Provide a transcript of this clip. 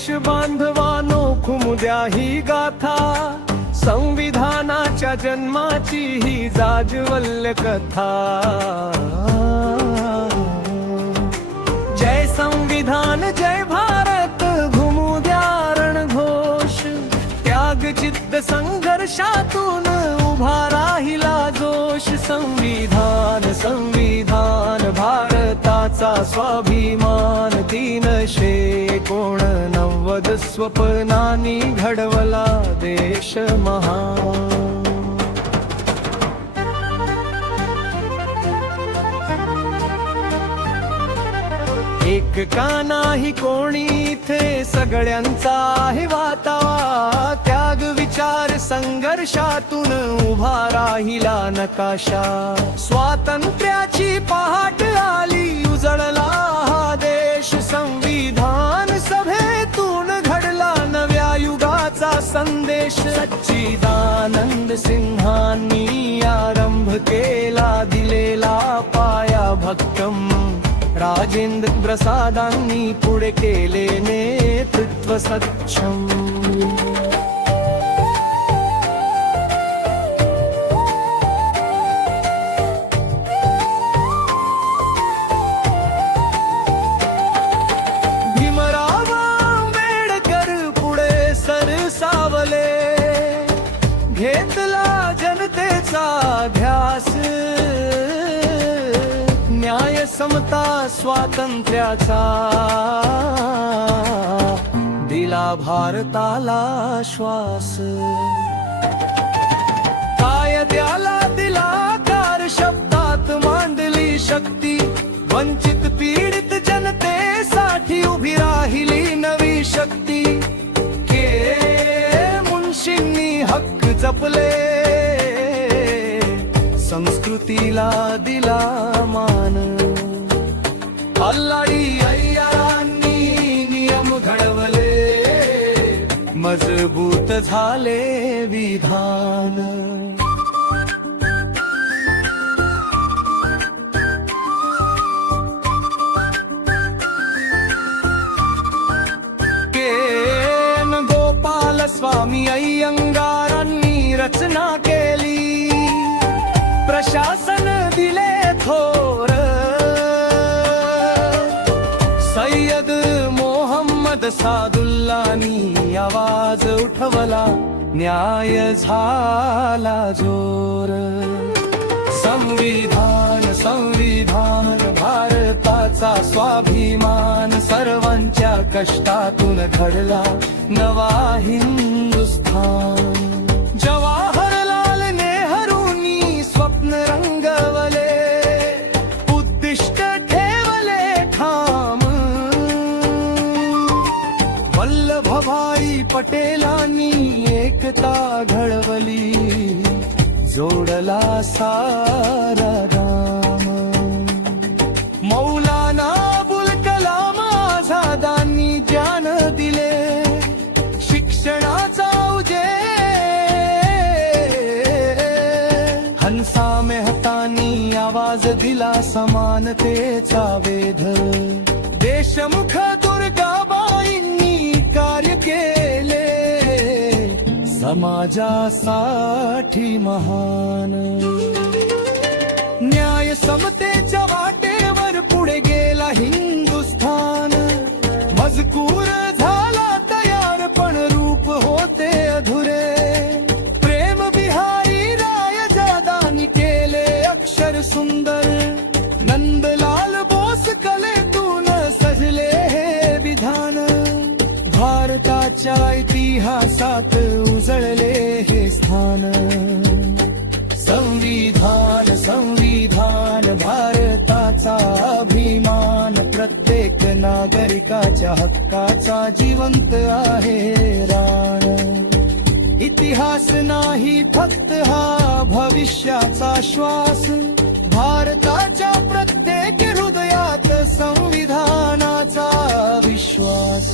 देश बांधवानो खुमुद्या ही गाथा, संविधानाच्या जन्माची ही जाज्वल्य कथा। जय संविधान जय भारत घुमुद्या रणघोष, त्याग जिद्द संघर्षातून उभा राहिला जोश। संविधान संविधान भारताचा स्वाभिमान, 390 स्वप्नांनी घडवला देश महान। एक का नाही कोणी इथे, सगळ्यांचा आहे वातावा। त्याग विचार संघर्षातून उभा राहिला नकाशा। स्वातंत्र्याची पहाट आली, उजळला हा देश। संविधान सभेतून घडला नव्या युगाचा संदेश। सच्चिदानंद सिन्हांनी आरंभ केला, दिलेला पाया भक्कम। राजेंद्र प्रसादांनी पुढे केले नेतृत्व सक्षम। भीमराव आंबेडकर पुढे सरसावले, घेतला जनतेचा ध्यास। न्याय समता स्वातंत्र्याचा दिला भारताला श्वास। कायद्याला दिला कार, शब्दात मांडली शक्ती। वंचित पीडित जनतेसाठी उभी राहिली नवी शक्ती। के मुन्शींनी हक्क जपले, संस्कृतीला दिला मान। अल्लाडी अय्यरांनी नियम घडवले, मजबूत झाले विधान। केन गोपाल स्वामी अय्यंगारांनी रचना केली। प्रशासन दिले थोर, सय्यद मोहम्मद सादुल्लानी आवाज उठवला। न्याय झाला जोर। संविधान संविधान भारताचा स्वाभिमान, सर्वांच्या कष्टातून घडला नवा हिंदुस्थान। जवाहरलाल नेहरूंनी स्वप्न रंगवले, उद्दिष्ट ठेवले ठाम। वल्लभभाई पटेलांनी एकता घडवली, जोडला सारा राम। मौलाना अबुल कलाम आझादांनी ज्ञान दिले, शिक्षणाचा उजेड। हंसा मेहतांनी आवाज दिला, समानतेचा वेध। देशमुख दुर्गाबाईंनी कार्य केले, समाजासाठी महान। न्याय समतेच्या वाटेवर पुढे गेला हिंदुस्थान। मजकूर झाला तयार, पण रूप होते अधुरे। प्रेम बिहारी रायजादांनी केले अक्षर सुंदर। नंदलाल बोस कलेतून सजले हे विधान। भारताच्या इतिहासात उजळले हे स्थान। संविधान संविधान भारताचा अभिमान, प्रत्येक नागरिकाच्या हक्काचा जिवंत आहे राण। इतिहास नाही फक्त हा भविष्याचा श्वास, भारताच्या प्रत्येक हृदयात संविधानाचा विश्वास।